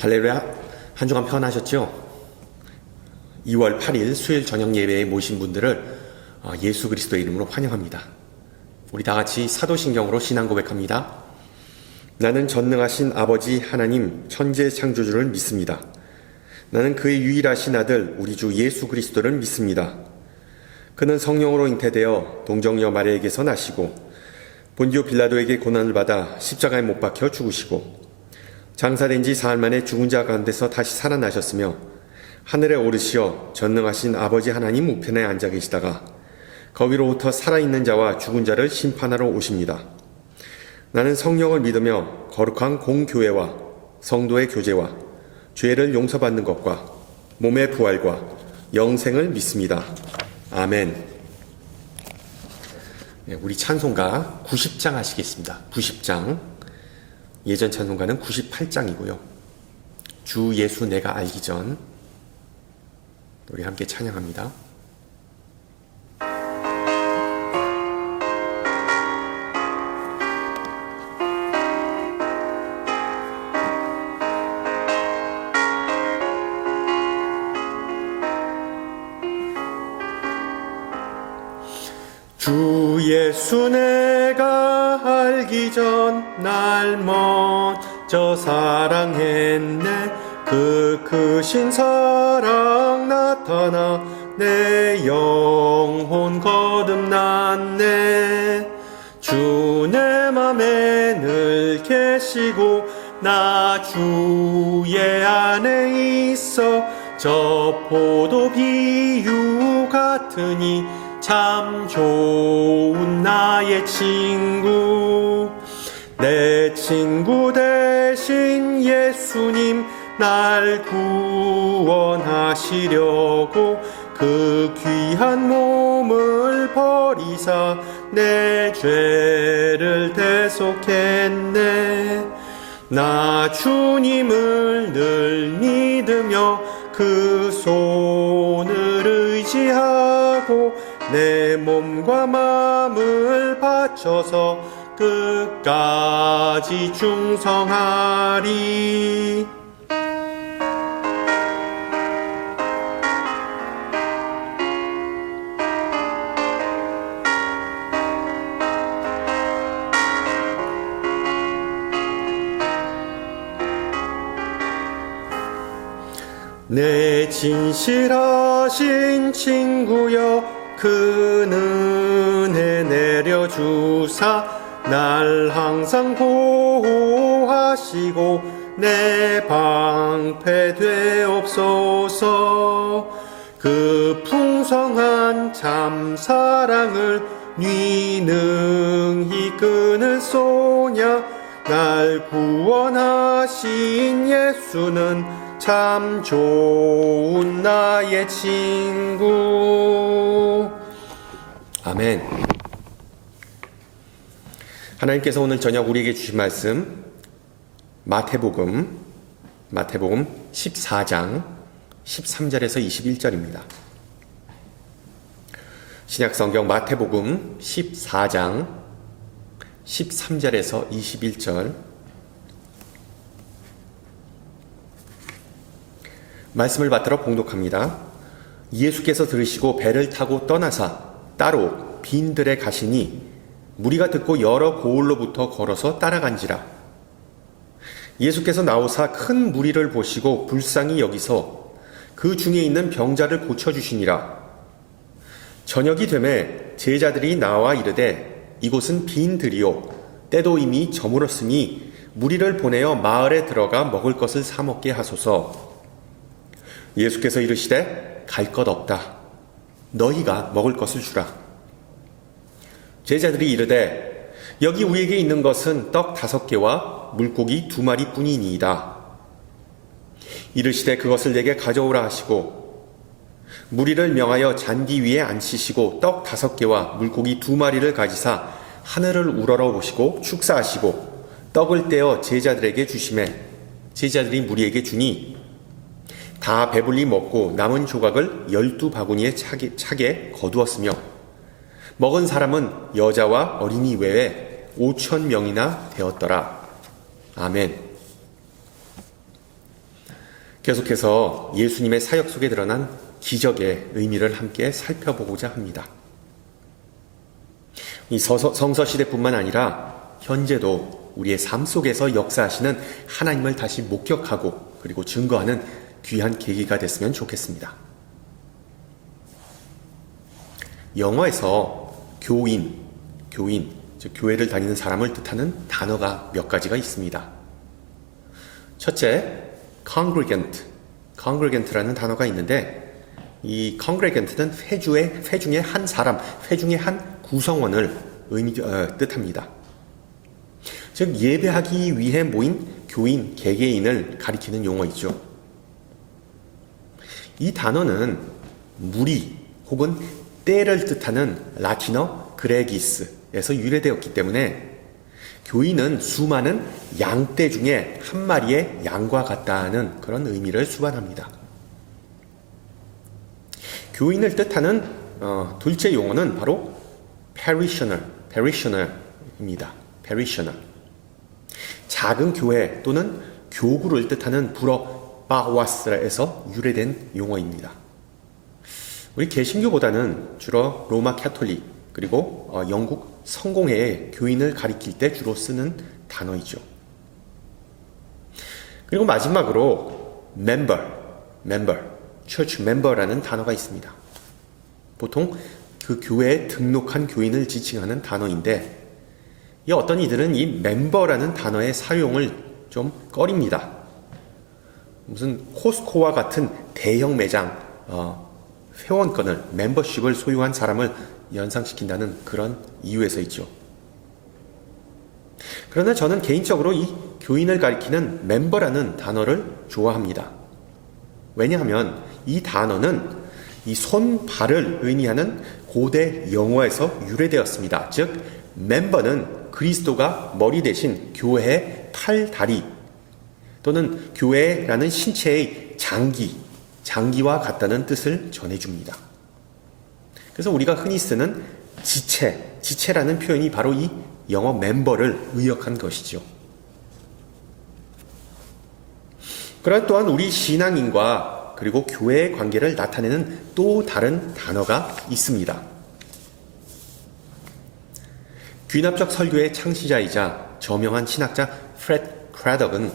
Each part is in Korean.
할렐루야. 한 주간 평안하셨죠? 2월 8일 수요일 저녁 예배에 모신 분들을 예수 그리스도의 이름으로 환영합니다. 우리 다 같이 사도신경으로 신앙 고백합니다. 나는 전능하신 아버지 하나님 천재 창조주를 믿습니다. 나는 그의 유일하신 아들 우리 주 예수 그리스도를 믿습니다. 그는 성령으로 잉태되어 동정녀 마리아에게서 나시고 본디오 빌라도에게 고난을 받아 십자가에 못 박혀 죽으시고 장사된 지 사흘 만에 죽은 자 가운데서 다시 살아나셨으며 하늘에 오르시어 전능하신 아버지 하나님 우편에 앉아 계시다가 거기로부터 살아있는 자와 죽은 자를 심판하러 오십니다. 나는 성령을 믿으며 거룩한 공교회와 성도의 교제와 죄를 용서받는 것과 몸의 부활과 영생을 믿습니다. 아멘. 우리 찬송가 90장 하시겠습니다. 90장. 예전 찬송가는 98장이고요. 주 예수 내가 알기 전. 우리 함께 찬양합니다. 주 예수 내가 알기 전 날 먼저 사랑했네. 그 크신 사랑 나타나 내 영혼 거듭났네. 주 내 맘에 늘 계시고 나 주의 안에 있어 저 포도 비유 같으니 참 좋은 나의 친구. 내 친구 대신 예수님 날 구원하시려고 그 귀한 몸을 버리사 내 죄를 대속했네. 나 주님을 늘 믿으며 그 손을 의지하고 내 몸과 마음을 바쳐서 끝까지 충성하리. 내 진실하신 친구여 그 은혜 내려주사 날 항상 보호하시고 내 방패 되옵소서. 그 풍성한 참 사랑을 네 능히 끊을 소냐. 날 구원하신 예수는 참 좋은 나의 친구. 아멘. 하나님께서 오늘 저녁 우리에게 주신 말씀 마태복음 14장 13절에서 21절입니다. 신약성경 마태복음 14장 13절에서 21절 말씀을 받들어 봉독합니다. 예수께서 들으시고 배를 타고 떠나사 따로 빈들에 가시니 무리가 듣고 여러 고을로부터 걸어서 따라간지라. 예수께서 나오사 큰 무리를 보시고 불쌍히 여기서 그 중에 있는 병자를 고쳐주시니라. 저녁이 되매 제자들이 나와 이르되 이곳은 빈들이요 때도 이미 저물었으니 무리를 보내어 마을에 들어가 먹을 것을 사 먹게 하소서. 예수께서 이르시되 갈 것 없다. 너희가 먹을 것을 주라. 제자들이 이르되 여기 우리에게 있는 것은 떡 5개와 물고기 2마리 뿐이니이다. 이르시되 그것을 내게 가져오라 하시고 무리를 명하여 잔디 위에 앉히시고 떡 5개와 물고기 2마리를 가지사 하늘을 우러러 보시고 축사하시고 떡을 떼어 제자들에게 주시매 제자들이 무리에게 주니 다 배불리 먹고 남은 조각을 12바구니에 차게 거두었으며 먹은 사람은 여자와 어린이 외에 5,000명이나 되었더라. 아멘. 계속해서 예수님의 사역 속에 드러난 기적의 의미를 함께 살펴보고자 합니다. 이 성서시대뿐만 아니라 현재도 우리의 삶 속에서 역사하시는 하나님을 다시 목격하고 그리고 증거하는 귀한 계기가 됐으면 좋겠습니다. 영어에서 교인, 즉 교회를 다니는 사람을 뜻하는 단어가 몇 가지가 있습니다. 첫째, congregant라는 단어가 있는데 이 congregant는 회 중에 한 사람, 회 중에 한 구성원을 뜻합니다. 즉 예배하기 위해 모인 교인, 개개인을 가리키는 용어이죠. 이 단어는 무리 혹은 떼를 뜻하는 라틴어 그레기스에서 유래되었기 때문에 교인은 수많은 양떼 중에 한 마리의 양과 같다는 그런 의미를 수반합니다. 교인을 뜻하는 둘째 용어는 바로 parishoner입니다. parishioner. 작은 교회 또는 교구를 뜻하는 불어 바와스에서 유래된 용어입니다. 우리 개신교보다는 주로 로마 캐톨릭 그리고 영국 성공회의 교인을 가리킬 때 주로 쓰는 단어이죠. 그리고 마지막으로 church member라는 단어가 있습니다. 보통 그 교회에 등록한 교인을 지칭하는 단어인데 이 어떤 이들은 이 멤버라는 단어의 사용을 좀 꺼립니다. 무슨 코스코와 같은 대형 매장 회원권을 멤버십을 소유한 사람을 연상시킨다는 그런 이유에서 있죠. 그러나 저는 개인적으로 이 교인을 가리키는 멤버라는 단어를 좋아합니다. 왜냐하면 이 단어는 이 손, 발을 의미하는 고대 영어에서 유래되었습니다. 즉 멤버는 그리스도가 머리 대신 교회의 팔, 다리 또는 교회라는 신체의 장기와 같다는 뜻을 전해줍니다. 그래서 우리가 흔히 쓰는 지체라는 표현이 바로 이 영어 멤버를 의역한 것이죠. 그러나 또한 우리 신앙인과 그리고 교회의 관계를 나타내는 또 다른 단어가 있습니다. 귀납적 설교의 창시자이자 저명한 신학자 프레드 크래덕은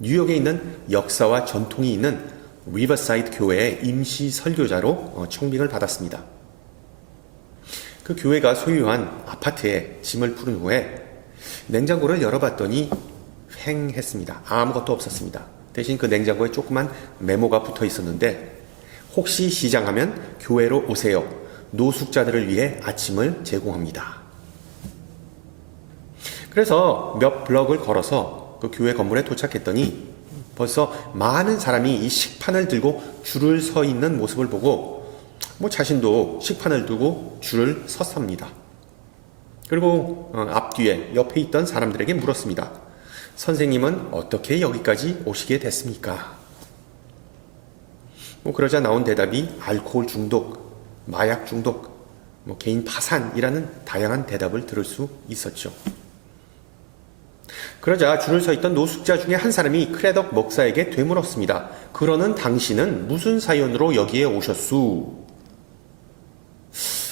뉴욕에 있는 역사와 전통이 있는 리버사이드 교회의 임시 설교자로 청빙을 받았습니다. 그 교회가 소유한 아파트에 짐을 풀은 후에 냉장고를 열어봤더니 횡했습니다. 아무것도 없었습니다. 대신 그 냉장고에 조그만 메모가 붙어 있었는데 혹시 시장하면 교회로 오세요. 노숙자들을 위해 아침을 제공합니다. 그래서 몇 블럭을 걸어서 그 교회 건물에 도착했더니 벌써 많은 사람이 이 식판을 들고 줄을 서 있는 모습을 보고 자신도 식판을 두고 줄을 섰습니다. 그리고 앞뒤에 옆에 있던 사람들에게 물었습니다. 선생님은 어떻게 여기까지 오시게 됐습니까? 그러자 나온 대답이 알코올 중독, 마약 중독, 개인 파산이라는 다양한 대답을 들을 수 있었죠. 그러자 줄을 서 있던 노숙자 중에 한 사람이 크래덕 목사에게 되물었습니다. 그러는 당신은 무슨 사연으로 여기에 오셨수?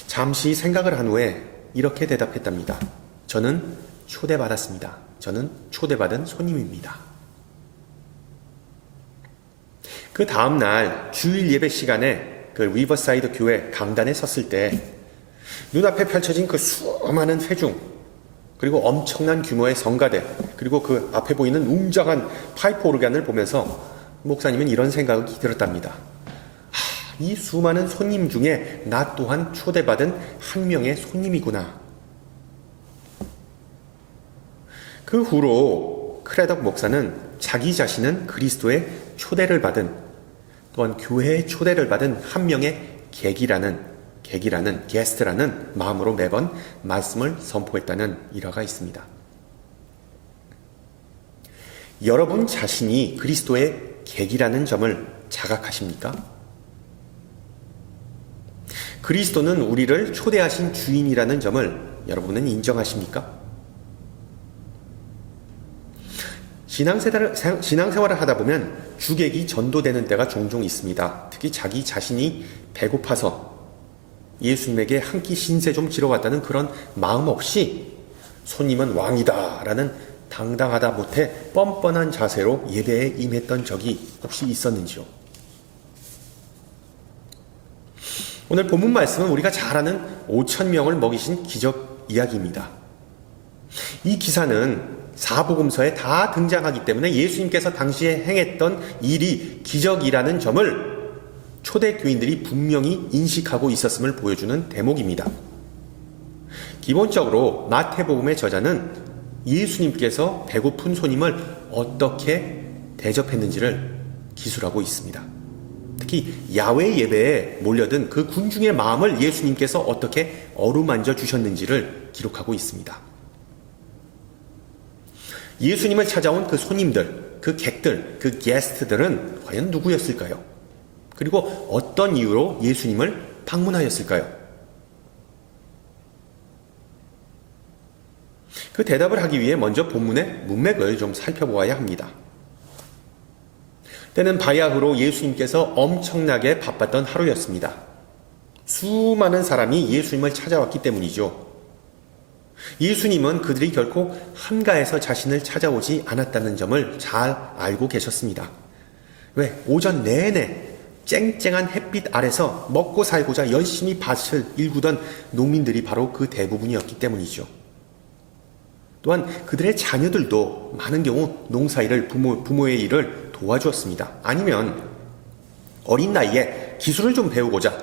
잠시 생각을 한 후에 이렇게 대답했답니다. 저는 초대받았습니다. 저는 초대받은 손님입니다. 그 다음날 주일 예배 시간에 그 리버사이드 교회 강단에 섰을 때 눈앞에 펼쳐진 그 수많은 회중 그리고 엄청난 규모의 성가대 그리고 그 앞에 보이는 웅장한 파이프 오르간을 보면서 목사님은 이런 생각이 들었답니다. 이 수많은 손님 중에 나 또한 초대받은 한 명의 손님이구나. 그 후로 크래덕 목사는 자기 자신은 그리스도의 초대를 받은 또한 교회의 초대를 받은 한 명의 게스트라는 마음으로 매번 말씀을 선포했다는 일화가 있습니다. 여러분 자신이 그리스도의 객이라는 점을 자각하십니까? 그리스도는 우리를 초대하신 주인이라는 점을 여러분은 인정하십니까? 신앙생활을 하다 보면 주객이 전도되는 때가 종종 있습니다. 특히 자기 자신이 배고파서 예수님에게 한 끼 신세 좀 지러 왔다는 그런 마음 없이 손님은 왕이다 라는 당당하다 못해 뻔뻔한 자세로 예배에 임했던 적이 혹시 있었는지요? 오늘 본문 말씀은 우리가 잘 아는 5,000명을 먹이신 기적 이야기입니다. 이 기사는 사복음서에 다 등장하기 때문에 예수님께서 당시에 행했던 일이 기적이라는 점을 초대교인들이 분명히 인식하고 있었음을 보여주는 대목입니다. 기본적으로 마태복음의 저자는 예수님께서 배고픈 손님을 어떻게 대접했는지를 기술하고 있습니다. 특히 야외 예배에 몰려든 그 군중의 마음을 예수님께서 어떻게 어루만져 주셨는지를 기록하고 있습니다. 예수님을 찾아온 그 손님들, 그 객들, 그 게스트들은 과연 누구였을까요? 그리고 어떤 이유로 예수님을 방문하였을까요? 그 대답을 하기 위해 먼저 본문의 문맥을 좀 살펴보아야 합니다. 때는 바야흐로 예수님께서 엄청나게 바빴던 하루였습니다. 수많은 사람이 예수님을 찾아왔기 때문이죠. 예수님은 그들이 결코 한가해서 자신을 찾아오지 않았다는 점을 잘 알고 계셨습니다. 왜? 오전 내내 쨍쨍한 햇빛 아래서 먹고 살고자 열심히 밭을 일구던 농민들이 바로 그 대부분이었기 때문이죠. 또한 그들의 자녀들도 많은 경우 농사일을 부모의 일을 도와주었습니다. 아니면 어린 나이에 기술을 좀 배우고자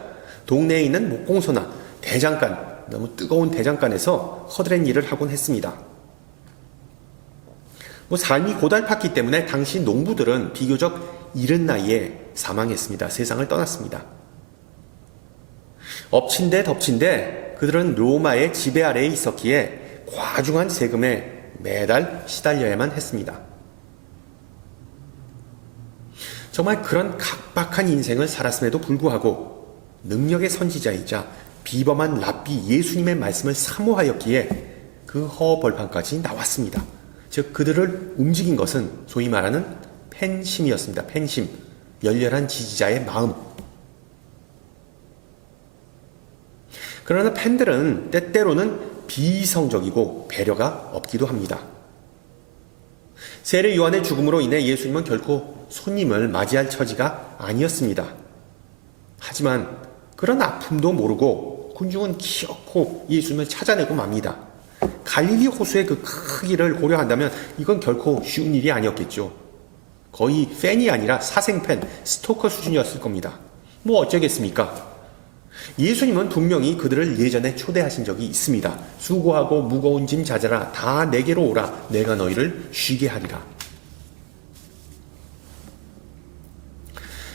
동네에 있는 목공소나 대장간, 너무 뜨거운 대장간에서 허드렛 일을 하곤 했습니다. 삶이 고달팠기 때문에 당시 농부들은 비교적 이른 나이에 사망했습니다. 세상을 떠났습니다. 엎친 데 덮친 데 그들은 로마의 지배 아래에 있었기에 과중한 세금에 매달 시달려야만 했습니다. 정말 그런 각박한 인생을 살았음에도 불구하고 능력의 선지자이자 비범한 랍비 예수님의 말씀을 사모하였기에 그 허벌판까지 나왔습니다. 즉 그들을 움직인 것은 소위 말하는 팬심이었습니다. 팬심, 열렬한 지지자의 마음. 그러나 팬들은 때때로는 비이성적이고 배려가 없기도 합니다. 세례 요한의 죽음으로 인해 예수님은 결코 손님을 맞이할 처지가 아니었습니다. 하지만 그런 아픔도 모르고 군중은 기어코 예수님을 찾아내고 맙니다. 갈릴리 호수의 그 크기를 고려한다면 이건 결코 쉬운 일이 아니었겠죠. 거의 팬이 아니라 사생팬, 스토커 수준이었을 겁니다. 뭐 어쩌겠습니까? 예수님은 분명히 그들을 예전에 초대하신 적이 있습니다. 수고하고 무거운 짐 자자라 다 내게로 오라. 내가 너희를 쉬게 하리라.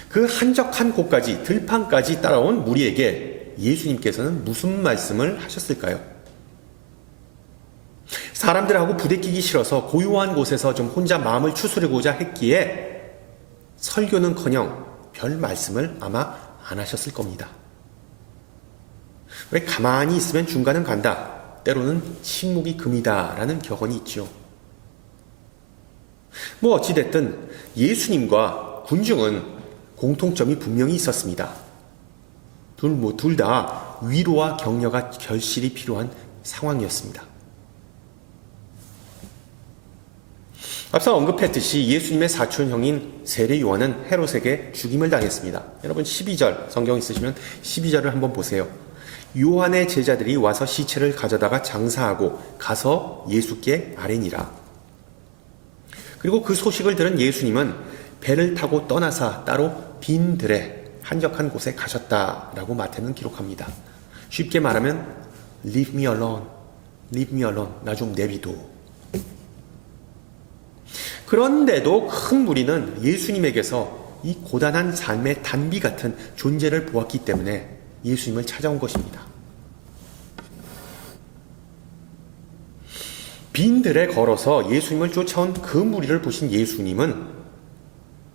그 한적한 곳까지 들판까지 따라온 무리에게 예수님께서는 무슨 말씀을 하셨을까요? 사람들하고 부대끼기 싫어서 고요한 곳에서 좀 혼자 마음을 추스르고자 했기에 설교는커녕 별 말씀을 아마 안 하셨을 겁니다. 왜 가만히 있으면 중간은 간다. 때로는 침묵이 금이다 라는 격언이 있죠. 뭐 어찌됐든 예수님과 군중은 공통점이 분명히 있었습니다. 둘 다 위로와 격려가 결실이 필요한 상황이었습니다. 앞서 언급했듯이 예수님의 사촌형인 세례 요한은 헤롯에게 죽임을 당했습니다. 여러분 12절 성경 있으시면 12절을 한번 보세요. 요한의 제자들이 와서 시체를 가져다가 장사하고 가서 예수께 아뢰니라. 그리고 그 소식을 들은 예수님은 배를 타고 떠나사 따로 빈 들에 한적한 곳에 가셨다라고 마태는 기록합니다. 쉽게 말하면 Leave me alone, leave me alone, 나 좀 내비둬. 그런데도 큰 무리는 예수님에게서 이 고단한 삶의 단비 같은 존재를 보았기 때문에 예수님을 찾아온 것입니다. 빈 들에 걸어서 예수님을 쫓아온 그 무리를 보신 예수님은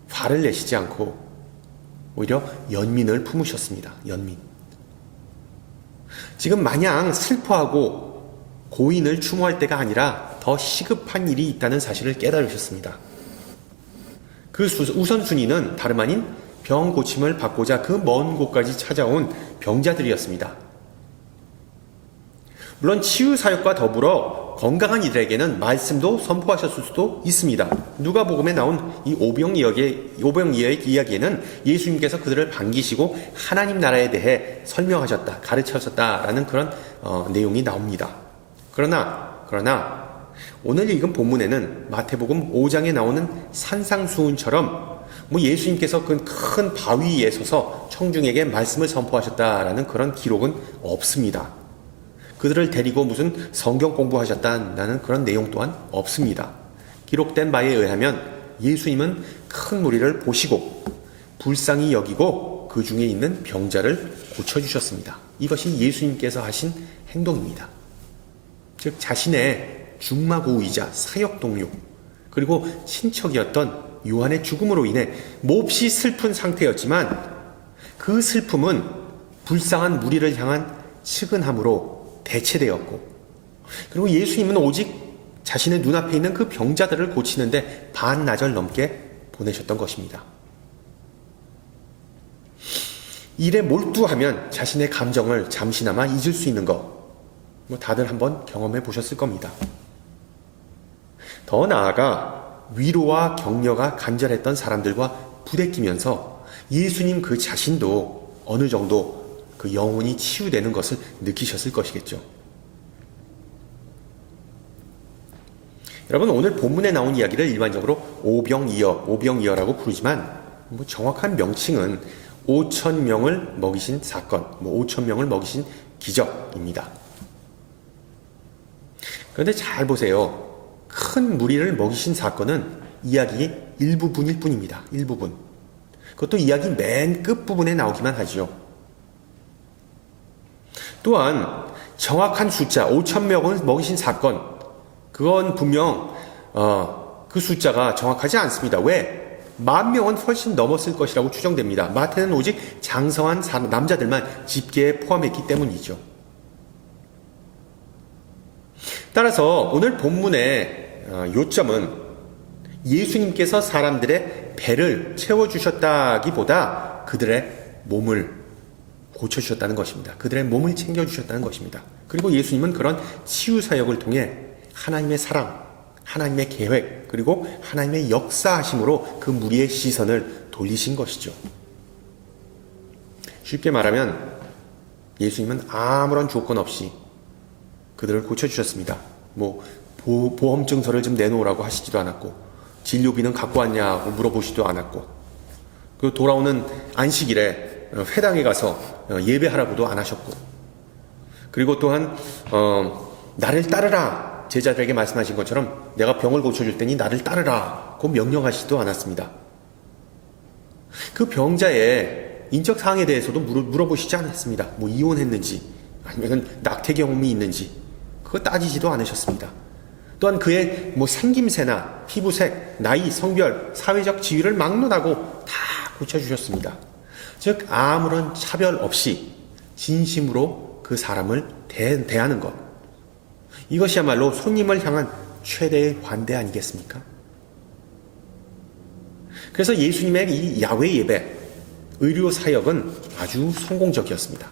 화를 내시지 않고 오히려 연민을 품으셨습니다. 연민. 지금 마냥 슬퍼하고 고인을 추모할 때가 아니라 더 시급한 일이 있다는 사실을 깨달으셨습니다. 그 우선순위는 다름 아닌 병 고침을 받고자 그 먼 곳까지 찾아온 병자들이었습니다. 물론 치유 사역과 더불어 건강한 이들에게는 말씀도 선포하셨을 수도 있습니다. 누가복음에 나온 이 오병이어의 이야기에는 예수님께서 그들을 반기시고 하나님 나라에 대해 설명하셨다, 가르쳐셨다라는 그런 내용이 나옵니다. 그러나 오늘 읽은 본문에는 마태복음 5장에 나오는 산상수훈처럼 예수님께서 그 큰 바위 위에 서서 청중에게 말씀을 선포하셨다라는 그런 기록은 없습니다. 그들을 데리고 무슨 성경 공부하셨다는 그런 내용 또한 없습니다. 기록된 바에 의하면 예수님은 큰 무리를 보시고 불쌍히 여기고 그 중에 있는 병자를 고쳐주셨습니다. 이것이 예수님께서 하신 행동입니다. 즉 자신의 중마고우이자 사역 동료 그리고 친척이었던 요한의 죽음으로 인해 몹시 슬픈 상태였지만 그 슬픔은 불쌍한 무리를 향한 측은함으로 대체되었고, 그리고 예수님은 오직 자신의 눈앞에 있는 그 병자들을 고치는데 반나절 넘게 보내셨던 것입니다. 일에 몰두하면 자신의 감정을 잠시나마 잊을 수 있는 것, 다들 한번 경험해 보셨을 겁니다. 더 나아가 위로와 격려가 간절했던 사람들과 부대끼면서 예수님 그 자신도 어느 정도 그 영혼이 치유되는 것을 느끼셨을 것이겠죠. 여러분, 오늘 본문에 나온 이야기를 일반적으로 오병이어라고 부르지만 정확한 명칭은 5,000명을 먹이신 사건, 5,000명을 먹이신 기적입니다. 그런데 잘 보세요. 큰 무리를 먹이신 사건은 이야기의 일부분일 뿐입니다. 일부분. 그것도 이야기 맨 끝부분에 나오기만 하죠. 또한 정확한 숫자 5,000명을 먹이신 사건, 그건 분명 그 숫자가 정확하지 않습니다. 왜? 10,000명은 훨씬 넘었을 것이라고 추정됩니다. 마태는 오직 장성한 남자들만 집계에 포함했기 때문이죠. 따라서 오늘 본문의 요점은 예수님께서 사람들의 배를 채워주셨다기보다 그들의 몸을 고쳐주셨다는 것입니다. 그들의 몸을 챙겨주셨다는 것입니다. 그리고 예수님은 그런 치유사역을 통해 하나님의 사랑, 하나님의 계획, 그리고 하나님의 역사하심으로 그 무리의 시선을 돌리신 것이죠. 쉽게 말하면 예수님은 아무런 조건 없이 그들을 고쳐주셨습니다. 보험증서를 좀 내놓으라고 하시지도 않았고, 진료비는 갖고 왔냐고 물어보시지도 않았고, 그 돌아오는 안식일에 회당에 가서 예배하라고도 안 하셨고, 그리고 또한 나를 따르라 제자들에게 말씀하신 것처럼 내가 병을 고쳐줄 테니 나를 따르라고 명령하시지도 않았습니다. 그 병자의 인적 사항에 대해서도 물어보시지 않았습니다. 이혼했는지 아니면 낙태 경험이 있는지 그거 따지지도 않으셨습니다. 또한 그의 생김새나 피부색, 나이, 성별, 사회적 지위를 막론하고 다 고쳐주셨습니다. 즉 아무런 차별 없이 진심으로 그 사람을 대하는 것, 이것이야말로 손님을 향한 최대의 환대 아니겠습니까? 그래서 예수님의 이 야외 예배, 의료 사역은 아주 성공적이었습니다.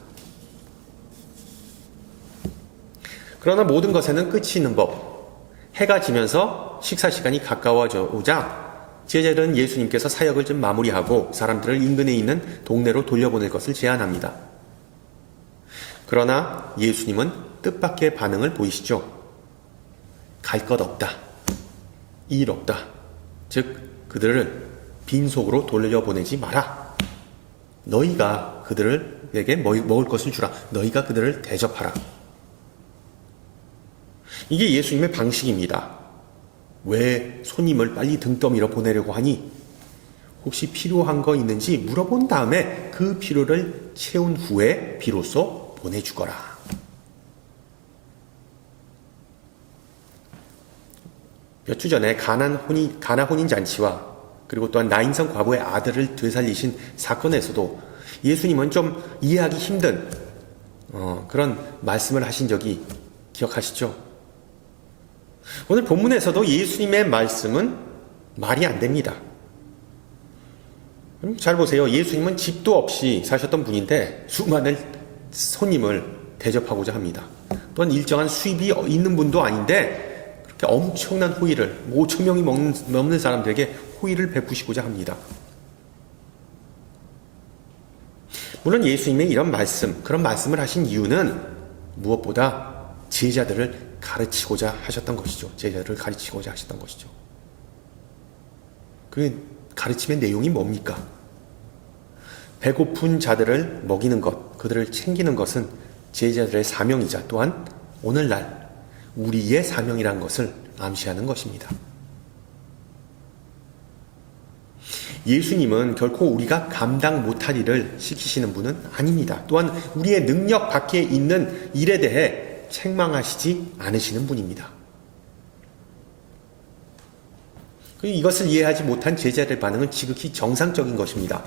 그러나 모든 것에는 끝이 있는 법. 해가 지면서 식사 시간이 가까워져 오자 제자들은 예수님께서 사역을 좀 마무리하고 사람들을 인근에 있는 동네로 돌려보낼 것을 제안합니다. 그러나 예수님은 뜻밖의 반응을 보이시죠. 갈 것 없다. 일 없다. 즉 그들을 빈속으로 돌려보내지 마라. 너희가 그들에게 먹을 것을 주라. 너희가 그들을 대접하라. 이게 예수님의 방식입니다. 왜 손님을 빨리 등떠밀어 보내려고 하니? 혹시 필요한 거 있는지 물어본 다음에 그 필요를 채운 후에 비로소 보내주거라. 몇 주 전에 가나 혼인 잔치와 그리고 또한 나인성 과부의 아들을 되살리신 사건에서도 예수님은 좀 이해하기 힘든 그런 말씀을 하신 적이 기억하시죠? 오늘 본문에서도 예수님의 말씀은 말이 안 됩니다. 잘 보세요. 예수님은 집도 없이 사셨던 분인데 수많은 손님을 대접하고자 합니다. 또한 일정한 수입이 있는 분도 아닌데 그렇게 엄청난 호의를 5천 명이 넘는 사람들에게 호의를 베푸시고자 합니다. 물론 예수님의 이런 그런 말씀을 하신 이유는 무엇보다 제자들을 가르치고자 하셨던 것이죠. 제자들을 가르치고자 하셨던 것이죠. 그 가르침의 내용이 뭡니까? 배고픈 자들을 먹이는 것, 그들을 챙기는 것은 제자들의 사명이자 또한 오늘날 우리의 사명이라는 것을 암시하는 것입니다. 예수님은 결코 우리가 감당 못할 일을 시키시는 분은 아닙니다. 또한 우리의 능력 밖에 있는 일에 대해 책망하시지 않으시는 분입니다. 이것을 이해하지 못한 제자들의 반응은 지극히 정상적인 것입니다.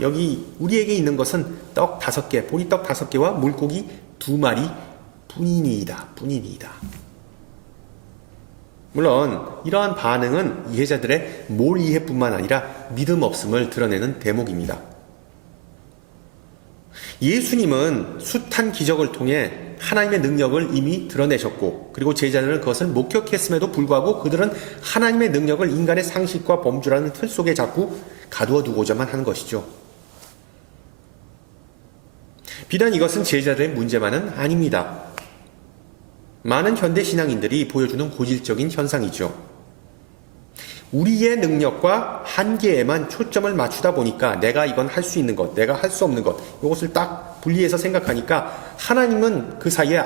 여기 우리에게 있는 것은 떡 5개, 보리떡 5개와 물고기 2마리 뿐이니이다. 물론 이러한 반응은 이해자들의 몰이해뿐만 아니라 믿음 없음을 드러내는 대목입니다. 예수님은 숱한 기적을 통해 하나님의 능력을 이미 드러내셨고, 그리고 제자들은 그것을 목격했음에도 불구하고 그들은 하나님의 능력을 인간의 상식과 범주라는 틀 속에 자꾸 가두어 두고자만 하는 것이죠. 비단 이것은 제자들의 문제만은 아닙니다. 많은 현대 신앙인들이 보여주는 고질적인 현상이죠. 우리의 능력과 한계에만 초점을 맞추다 보니까 내가 이건 할 수 있는 것, 내가 할 수 없는 것, 이것을 딱 분리해서 생각하니까 하나님은 그 사이에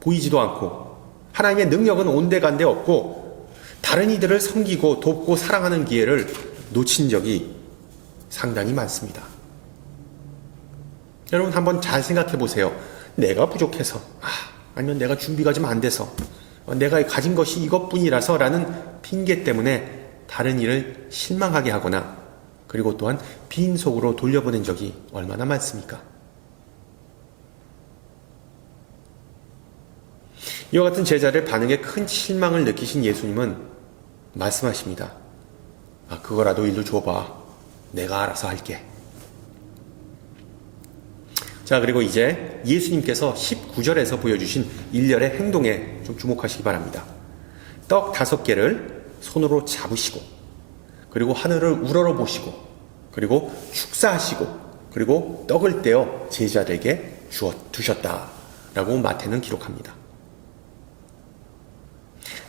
보이지도 않고 하나님의 능력은 온데간데 없고 다른 이들을 섬기고 돕고 사랑하는 기회를 놓친 적이 상당히 많습니다. 여러분 한번 잘 생각해 보세요. 내가 부족해서, 아니면 내가 준비가 좀 안 돼서, 내가 가진 것이 이것뿐이라서 라는 핑계 때문에 다른 일을 실망하게 하거나 그리고 또한 빈속으로 돌려보낸 적이 얼마나 많습니까? 이와 같은 제자들 반응에 큰 실망을 느끼신 예수님은 말씀하십니다. 그거라도 일로 줘봐. 내가 알아서 할게. 자, 그리고 이제 예수님께서 19절에서 보여주신 일련의 행동에 좀 주목하시기 바랍니다. 떡 5개를 손으로 잡으시고, 그리고 하늘을 우러러 보시고, 그리고 축사하시고, 그리고 떡을 떼어 제자들에게 두셨다라고 마태는 기록합니다.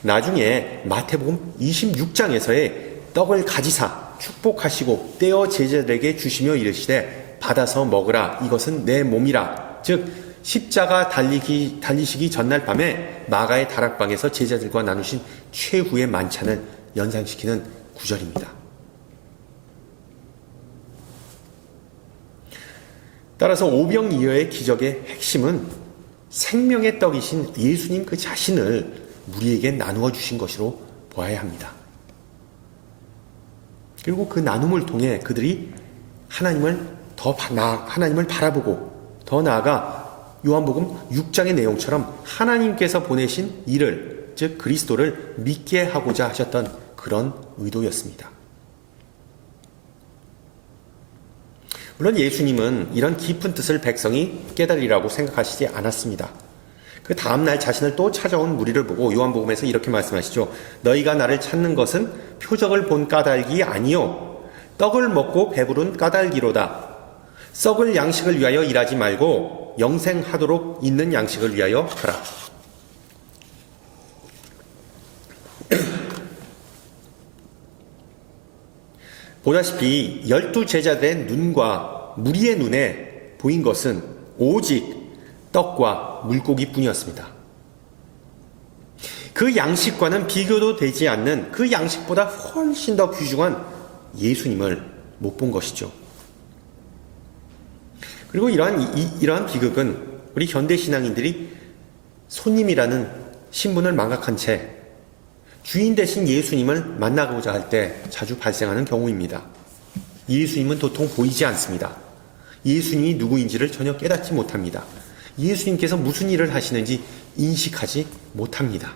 나중에 마태복음 26장에서의 떡을 가지사 축복하시고 떼어 제자들에게 주시며 이르시되 받아서 먹으라, 이것은 내 몸이라. 즉 십자가 달리시기 전날 밤에 마가의 다락방에서 제자들과 나누신 최후의 만찬을 연상시키는 구절입니다. 따라서 오병이어의 기적의 핵심은 생명의 떡이신 예수님 그 자신을 우리에게 나누어 주신 것으로 보아야 합니다. 그리고 그 나눔을 통해 그들이 하나님을 바라보고 더 나아가 요한복음 6장의 내용처럼 하나님께서 보내신 이를, 즉 그리스도를 믿게 하고자 하셨던 그런 의도였습니다. 물론 예수님은 이런 깊은 뜻을 백성이 깨달으리라고 생각하시지 않았습니다. 그 다음날 자신을 또 찾아온 무리를 보고 요한복음에서 이렇게 말씀하시죠. 너희가 나를 찾는 것은 표적을 본 까닭이 아니요 떡을 먹고 배부른 까닭이로다. 썩을 양식을 위하여 일하지 말고 영생하도록 있는 양식을 위하여 하라. 보다시피 12제자들의 눈과 무리의 눈에 보인 것은 오직 떡과 물고기 뿐이었습니다. 그 양식과는 비교도 되지 않는, 그 양식보다 훨씬 더 귀중한 예수님을 못 본 것이죠. 그리고 이러한 비극은 우리 현대 신앙인들이 손님이라는 신분을 망각한 채 주인 대신 예수님을 만나고자 할 때 자주 발생하는 경우입니다. 예수님은 도통 보이지 않습니다. 예수님이 누구인지를 전혀 깨닫지 못합니다. 예수님께서 무슨 일을 하시는지 인식하지 못합니다.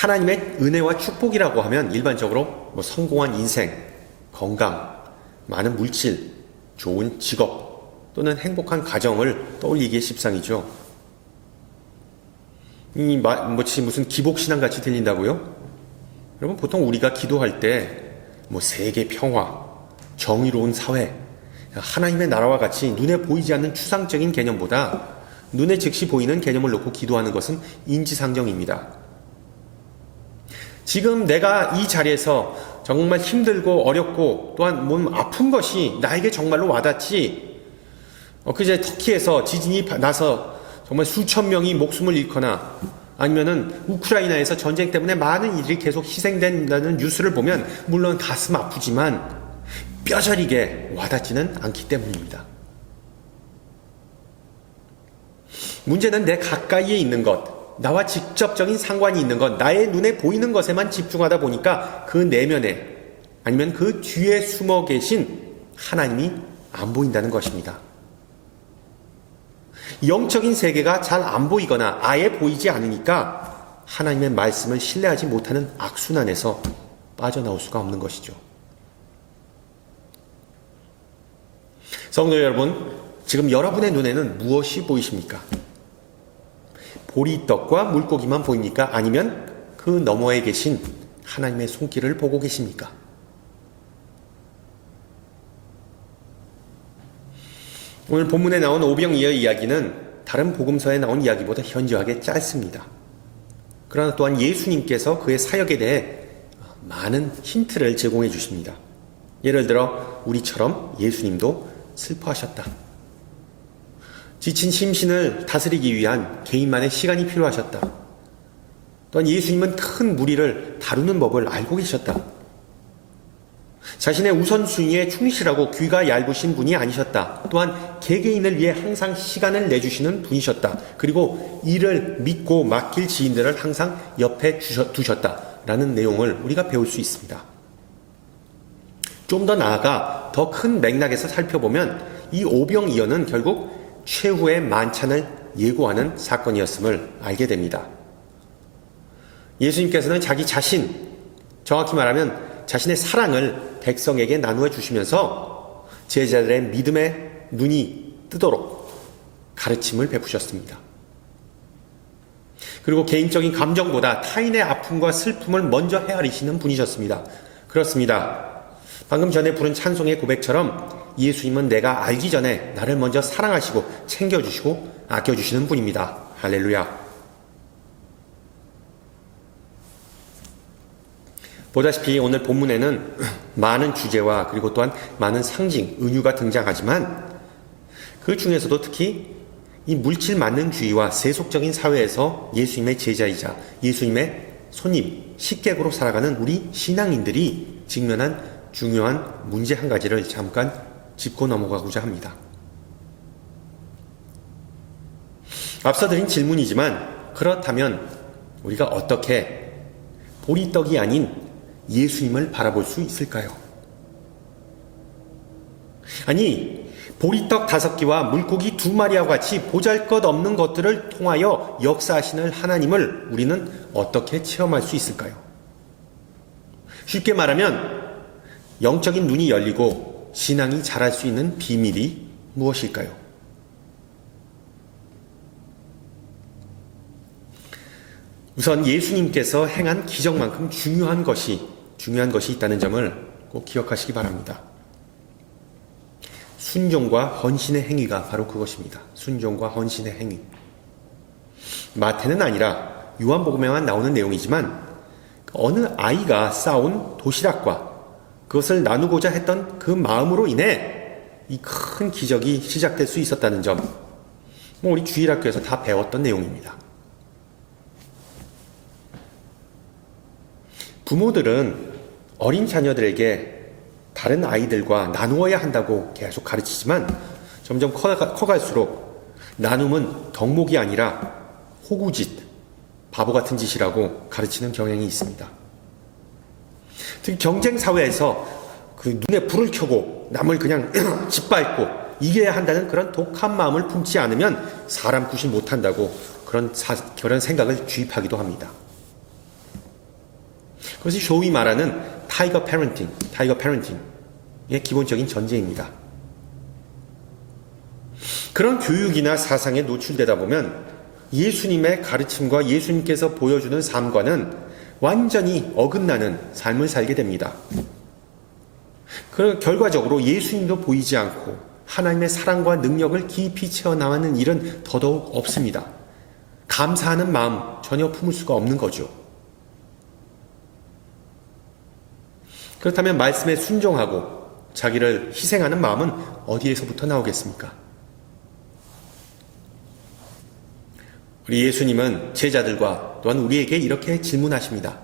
하나님의 은혜와 축복이라고 하면 일반적으로 성공한 인생, 건강, 많은 물질, 좋은 직업 또는 행복한 가정을 떠올리기에 십상이죠. 이 마치 무슨 기복신앙 같이 들린다고요? 여러분, 보통 우리가 기도할 때 세계 평화, 정의로운 사회, 하나님의 나라와 같이 눈에 보이지 않는 추상적인 개념보다 눈에 즉시 보이는 개념을 놓고 기도하는 것은 인지상정입니다. 지금 내가 이 자리에서 정말 힘들고 어렵고 또한 몸 아픈 것이 나에게 정말로 와닿지, 그제 터키에서 지진이 나서 정말 수천 명이 목숨을 잃거나 아니면은 우크라이나에서 전쟁 때문에 많은 이들이 계속 희생된다는 뉴스를 보면 물론 가슴 아프지만 뼈저리게 와닿지는 않기 때문입니다. 문제는 내 가까이에 있는 것, 나와 직접적인 상관이 있는 것, 나의 눈에 보이는 것에만 집중하다 보니까 그 내면에 아니면 그 뒤에 숨어 계신 하나님이 안 보인다는 것입니다. 영적인 세계가 잘 안 보이거나 아예 보이지 않으니까 하나님의 말씀을 신뢰하지 못하는 악순환에서 빠져나올 수가 없는 것이죠. 성도 여러분, 지금 여러분의 눈에는 무엇이 보이십니까? 보리떡과 물고기만 보입니까? 아니면 그 너머에 계신 하나님의 손길을 보고 계십니까? 오늘 본문에 나온 오병이어의 이야기는 다른 복음서에 나온 이야기보다 현저하게 짧습니다. 그러나 또한 예수님께서 그의 사역에 대해 많은 힌트를 제공해 주십니다. 예를 들어 우리처럼 예수님도 슬퍼하셨다. 지친 심신을 다스리기 위한 개인만의 시간이 필요하셨다. 또한 예수님은 큰 무리를 다루는 법을 알고 계셨다. 자신의 우선순위에 충실하고 귀가 얇으신 분이 아니셨다. 또한 개개인을 위해 항상 시간을 내주시는 분이셨다. 그리고 이를 믿고 맡길 지인들을 항상 옆에 두셨다라는 내용을 우리가 배울 수 있습니다. 좀 더 나아가 더 큰 맥락에서 살펴보면 이 오병이어는 결국 최후의 만찬을 예고하는 사건이었음을 알게 됩니다. 예수님께서는 자기 자신, 정확히 말하면 자신의 사랑을 백성에게 나누어 주시면서 제자들의 믿음의 눈이 뜨도록 가르침을 베푸셨습니다. 그리고 개인적인 감정보다 타인의 아픔과 슬픔을 먼저 헤아리시는 분이셨습니다. 그렇습니다. 방금 전에 부른 찬송의 고백처럼 예수님은 내가 알기 전에 나를 먼저 사랑하시고 챙겨주시고 아껴주시는 분입니다. 할렐루야. 보다시피 오늘 본문에는 많은 주제와 그리고 또한 많은 상징, 은유가 등장하지만 그 중에서도 특히 이 물질만능주의와 세속적인 사회에서 예수님의 제자이자 예수님의 손님, 식객으로 살아가는 우리 신앙인들이 직면한 중요한 문제 한 가지를 잠깐 짚고 넘어가고자 합니다. 앞서 드린 질문이지만 그렇다면 우리가 어떻게 보리떡이 아닌 예수님을 바라볼 수 있을까요? 아니, 보리떡 5개와 물고기 2마리와 같이 보잘것없는 것들을 통하여 역사하시는 하나님을 우리는 어떻게 체험할 수 있을까요? 쉽게 말하면 영적인 눈이 열리고 신앙이 자랄 수 있는 비밀이 무엇일까요? 우선 예수님께서 행한 기적만큼 중요한 것이 있다는 점을 꼭 기억하시기 바랍니다. 순종과 헌신의 행위가 바로 그것입니다. 순종과 헌신의 행위. 마태는 아니라 요한복음에만 나오는 내용이지만 어느 아이가 쌓은 도시락과 그것을 나누고자 했던 그 마음으로 인해 이 큰 기적이 시작될 수 있었다는 점, 우리 주일학교에서 다 배웠던 내용입니다. 부모들은 어린 자녀들에게 다른 아이들과 나누어야 한다고 계속 가르치지만 점점 커갈수록 나눔은 덕목이 아니라 호구짓, 바보 같은 짓이라고 가르치는 경향이 있습니다. 특히 경쟁 사회에서 그 눈에 불을 켜고 남을 그냥 짓밟고 이겨야 한다는 그런 독한 마음을 품지 않으면 사람 구실 못한다고 그런 생각을 주입하기도 합니다. 그것이 소위 말하는 타이거 패런팅의 기본적인 전제입니다. 그런 교육이나 사상에 노출되다 보면 예수님의 가르침과 예수님께서 보여주는 삶과는 완전히 어긋나는 삶을 살게 됩니다. 그 결과적으로 예수님도 보이지 않고 하나님의 사랑과 능력을 깊이 체험하는 일은 더더욱 없습니다. 감사하는 마음 전혀 품을 수가 없는 거죠. 그렇다면 말씀에 순종하고 자기를 희생하는 마음은 어디에서부터 나오겠습니까? 우리 예수님은 제자들과 또한 우리에게 이렇게 질문하십니다.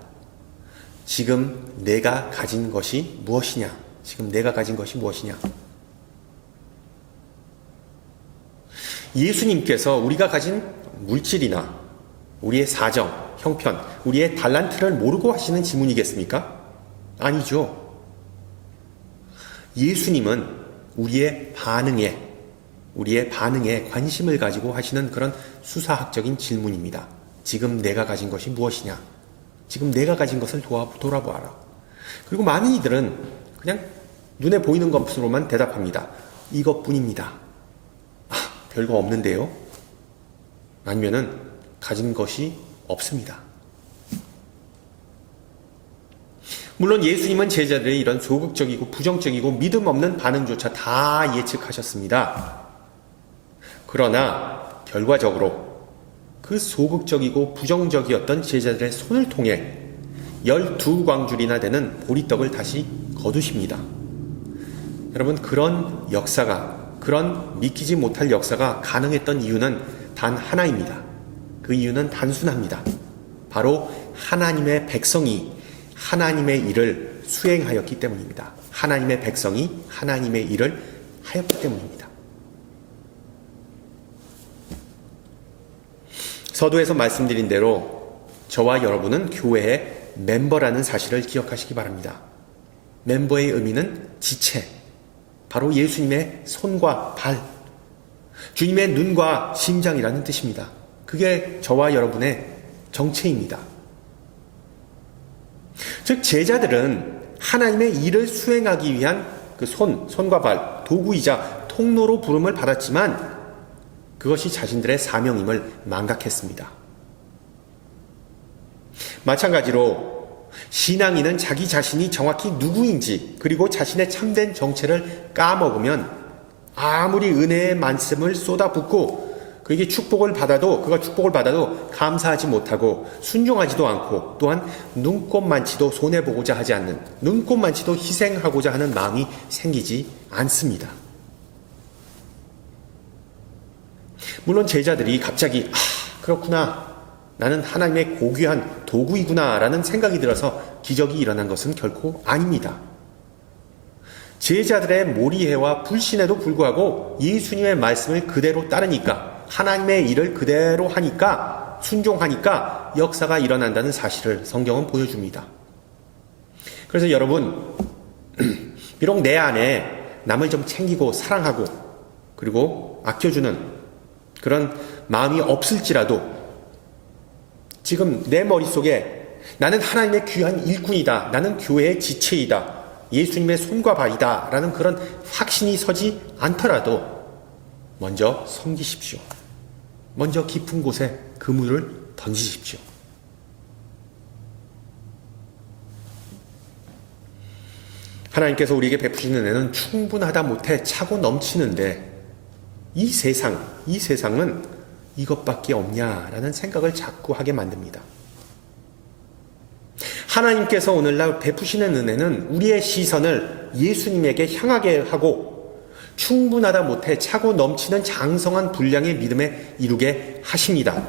지금 내가 가진 것이 무엇이냐? 지금 내가 가진 것이 무엇이냐? 예수님께서 우리가 가진 물질이나 우리의 사정, 형편, 우리의 달란트를 모르고 하시는 질문이겠습니까? 아니죠. 예수님은 우리의 반응에 관심을 가지고 하시는 그런 수사학적인 질문입니다. 지금 내가 가진 것이 무엇이냐? 지금 내가 가진 것을 돌아보아라. 그리고 많은 이들은 그냥 눈에 보이는 것으로만 대답합니다. 이것뿐입니다. 별거 없는데요? 아니면은 가진 것이 없습니다. 물론 예수님은 제자들의 이런 소극적이고 부정적이고 믿음 없는 반응조차 다 예측하셨습니다. 그러나 결과적으로 그 소극적이고 부정적이었던 제자들의 손을 통해 12광줄이나 되는 보리떡을 다시 거두십니다. 여러분, 그런 믿기지 못할 역사가 가능했던 이유는 단 하나입니다. 그 이유는 단순합니다. 바로 하나님의 백성이 하나님의 일을 수행하였기 때문입니다. 하나님의 백성이 하나님의 일을 하였기 때문입니다. 서두에서 말씀드린 대로 저와 여러분은 교회의 멤버라는 사실을 기억하시기 바랍니다. 멤버의 의미는 지체, 바로 예수님의 손과 발, 주님의 눈과 심장이라는 뜻입니다. 그게 저와 여러분의 정체입니다. 즉 제자들은 하나님의 일을 수행하기 위한 그 손과 발, 도구이자 통로로 부름을 받았지만 그것이 자신들의 사명임을 망각했습니다. 마찬가지로 신앙인은 자기 자신이 정확히 누구인지 그리고 자신의 참된 정체를 까먹으면 아무리 은혜의 말씀을 쏟아붓고 그에게 축복을 받아도 감사하지 못하고 순종하지도 않고 또한 눈꼽만치도 손해보고자 하지 않는, 눈꼽만치도 희생하고자 하는 마음이 생기지 않습니다. 물론 제자들이 갑자기 그렇구나, 나는 하나님의 고귀한 도구이구나 라는 생각이 들어서 기적이 일어난 것은 결코 아닙니다. 제자들의 몰이해와 불신에도 불구하고 예수님의 말씀을 그대로 따르니까, 하나님의 일을 그대로 하니까, 순종하니까 역사가 일어난다는 사실을 성경은 보여줍니다. 그래서 여러분, 비록 내 안에 남을 좀 챙기고 사랑하고 그리고 아껴주는 그런 마음이 없을지라도 지금 내 머릿속에 나는 하나님의 귀한 일꾼이다, 나는 교회의 지체이다, 예수님의 손과 발이다 라는 그런 확신이 서지 않더라도 먼저 섬기십시오. 먼저 깊은 곳에 그물을 던지십시오. 하나님께서 우리에게 베푸시는 은혜는 충분하다 못해 차고 넘치는데 이 세상은 이것밖에 없냐라는 생각을 자꾸 하게 만듭니다. 하나님께서 오늘날 베푸시는 은혜는 우리의 시선을 예수님에게 향하게 하고 충분하다 못해 차고 넘치는 장성한 분량의 믿음에 이루게 하십니다.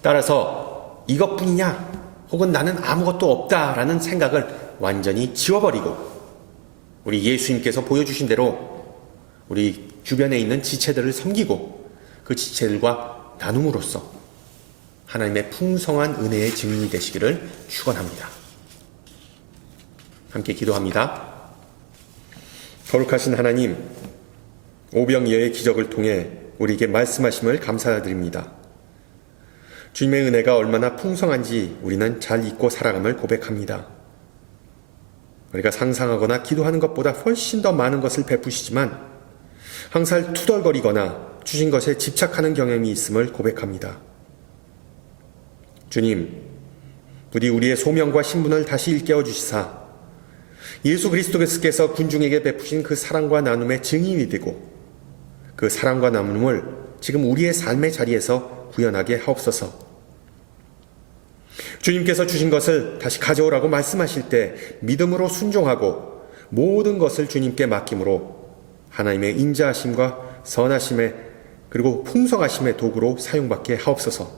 따라서 이것뿐이냐 혹은 나는 아무것도 없다라는 생각을 완전히 지워버리고 우리 예수님께서 보여주신 대로 우리 주변에 있는 지체들을 섬기고 그 지체들과 나눔으로써 하나님의 풍성한 은혜의 증인이 되시기를 축원합니다. 함께 기도합니다. 거룩하신 하나님, 오병이어의 기적을 통해 우리에게 말씀하심을 감사드립니다. 주님의 은혜가 얼마나 풍성한지 우리는 잘 잊고 살아감을 고백합니다. 우리가 상상하거나 기도하는 것보다 훨씬 더 많은 것을 베푸시지만 항상 투덜거리거나 주신 것에 집착하는 경향이 있음을 고백합니다. 주님, 부디 우리의 소명과 신분을 다시 일깨워 주시사 예수 그리스도께서 군중에게 베푸신 그 사랑과 나눔의 증인이 되고 그 사랑과 나눔을 지금 우리의 삶의 자리에서 구현하게 하옵소서. 주님께서 주신 것을 다시 가져오라고 말씀하실 때 믿음으로 순종하고 모든 것을 주님께 맡김으로 하나님의 인자하심과 선하심의 그리고 풍성하심의 도구로 사용받게 하옵소서.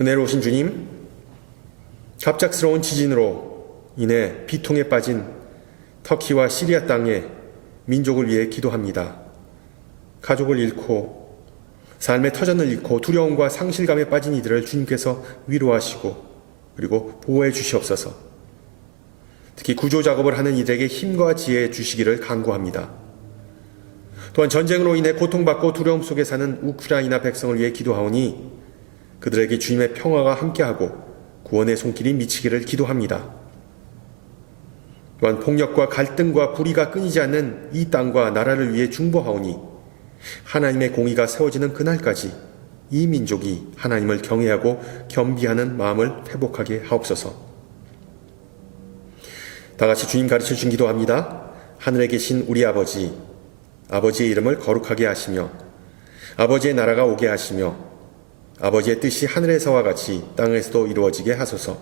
은혜로우신 주님, 갑작스러운 지진으로 인해 비통에 빠진 터키와 시리아 땅의 민족을 위해 기도합니다. 가족을 잃고 삶의 터전을 잃고 두려움과 상실감에 빠진 이들을 주님께서 위로하시고 그리고 보호해 주시옵소서. 특히 구조 작업을 하는 이들에게 힘과 지혜 주시기를 간구합니다. 또한 전쟁으로 인해 고통받고 두려움 속에 사는 우크라이나 백성을 위해 기도하오니 그들에게 주님의 평화가 함께하고 구원의 손길이 미치기를 기도합니다. 또한 폭력과 갈등과 불의가 끊이지 않는 이 땅과 나라를 위해 중보하오니 하나님의 공의가 세워지는 그날까지 이 민족이 하나님을 경외하고 겸비하는 마음을 회복하게 하옵소서. 다 같이 주님 가르쳐 준 기도합니다. 하늘에 계신 우리 아버지, 아버지의 이름을 거룩하게 하시며 아버지의 나라가 오게 하시며 아버지의 뜻이 하늘에서와 같이 땅에서도 이루어지게 하소서.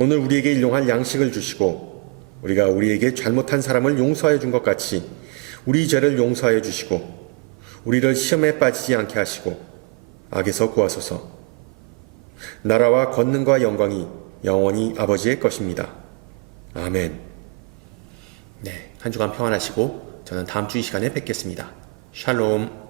오늘 우리에게 일용할 양식을 주시고 우리가 우리에게 잘못한 사람을 용서하여 준 것 같이 우리 죄를 용서하여 주시고 우리를 시험에 빠지지 않게 하시고 악에서 구하소서. 나라와 권능과 영광이 영원히 아버지의 것입니다. 아멘. 네, 한 주간 평안하시고 저는 다음 주 이 시간에 뵙겠습니다. 샬롬.